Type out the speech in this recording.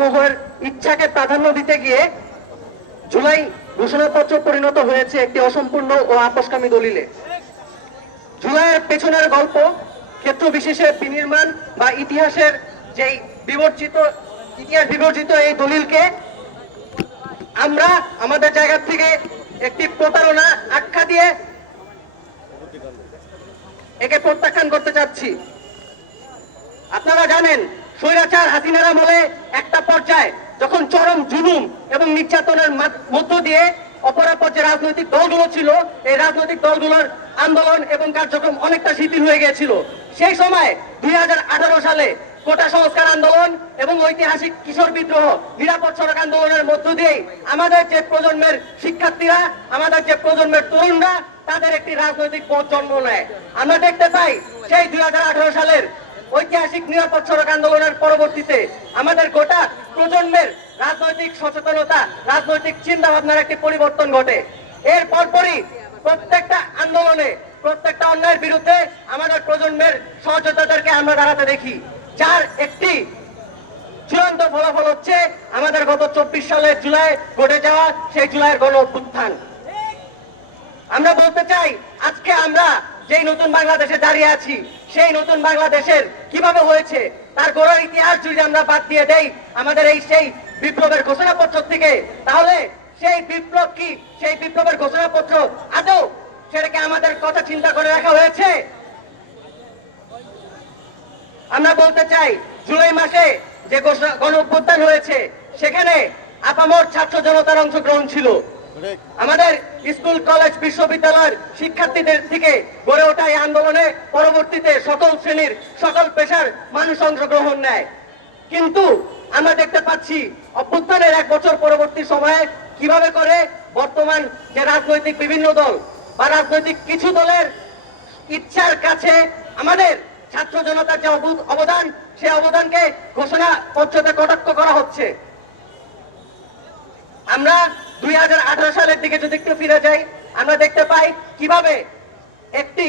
সমূহের ইচ্ছাকে প্রাধান্য দিতে গিয়ে জুলাই ঘোষণাপত্র পরিণত হয়েছে একটি অসম্পূর্ণ ও আপোষকামী দলিলে। জুলাইয়ের পেছনের গল্প, ক্ষেত্র বিশেষে বিনির্মাণ বা ইতিহাসের যেই ইতিহাস বিবর্জিত এই দলিলকে আমরা আমাদের জায়গা থেকে একটি প্রতারণা আখ্যা দিয়ে একে প্রত্যাখ্যান করতে চাচ্ছি। আপনারা জানেন, স্বৈরাচার হাসিনার আমলে একটা পর্যায়ে যখন চরম জুলুম এবং নির্যাতনের মধ্য দিয়ে অপরাপর যে রাজনৈতিক দলগুলো ছিল, এই রাজনৈতিক দলগুলোর আন্দোলন এবং কার্যক্রম অনেকটা শিথিল হয়ে গিয়েছিল। সেই সময় 2018 সালে কোটা সংস্কার আন্দোলন এবং ঐতিহাসিক কিশোর বিদ্রোহ, নিরাপদ সড়ক আন্দোলনের মধ্য দিয়ে আমাদের যে প্রজন্মের শিক্ষার্থীরা, আমাদের যে প্রজন্মের তরুণরা, তাদের একটি রাজনৈতিক পথ জন্ম নেয়। আমরা দেখতে পাই সেই 2018 সালের ঐতিহাসিক নিরাপদ সড়ক আন্দোলনের পরবর্তীতে আমাদের গোটা প্রজন্মের রাজনৈতিক সচেতনতা, রাজনৈতিক চিন্তা ভাবনার একটি পরিবর্তন ঘটে। এর পরপরই প্রত্যেকটা আন্দোলনে, প্রত্যেকটা অন্যায়ের বিরুদ্ধে আমাদের প্রজন্মের সহযোদ্ধাদেরকে আমরা দাঁড়াতে দেখি, যার একটি চূড়ান্ত ফলাফল হচ্ছে আমাদের গত 24 সালের জুলাই ঘটে যাওয়া সেই জুলাইয়ের গণ অভ্যুত্থান। আমরা বলতে চাই, আজকে আমরা যেই নতুন বাংলাদেশে দাঁড়িয়ে আছি, সেই নতুন বাংলাদেশের কিভাবে হয়েছে তার গোড়ার ইতিহাস যদি আমরা বাদ দিয়ে দেই আমাদের সেই বিপ্লবের ঘোষণাপত্র থেকে, তাহলে সেই বিপ্লব কি, সেই বিপ্লবের ঘোষণাপত্র আদৌ সেটাকে আমাদের কথা চিন্তা করে রাখা হয়েছে? আমরা বলতে চাই, জুলাই মাসে যে গণ অভ্যুত্থান হয়েছে সেখানে আপামর ছাত্র জনতার অংশগ্রহণ ছিল। আমাদের স্কুল, কলেজ, বিশ্ববিদ্যালয়ের শিক্ষার্থীদের থেকে গড়ে ওঠা এই আন্দোলনে পরবর্তীতে সকল শ্রেণীর, সকল পেশার মানুষ অংশগ্রহণ নেয়। কিন্তু আমরা দেখতে পাচ্ছি অভ্যুত্থানের 1 বছর পরবর্তী সময়ে কিভাবে করে বর্তমান যে রাজনৈতিক বিভিন্ন দল বা রাজনৈতিক কিছু দলের ইচ্ছার কাছে আমাদের ছাত্র জনতার যে অবদান, সেই অবদানকে ঘোষণাপত্রে কটাক্ষ করা হচ্ছে। আমরা 2018 সালের দিকে যদি একটু ফিরে যাই, আমরা দেখতে পাই কিভাবে একটি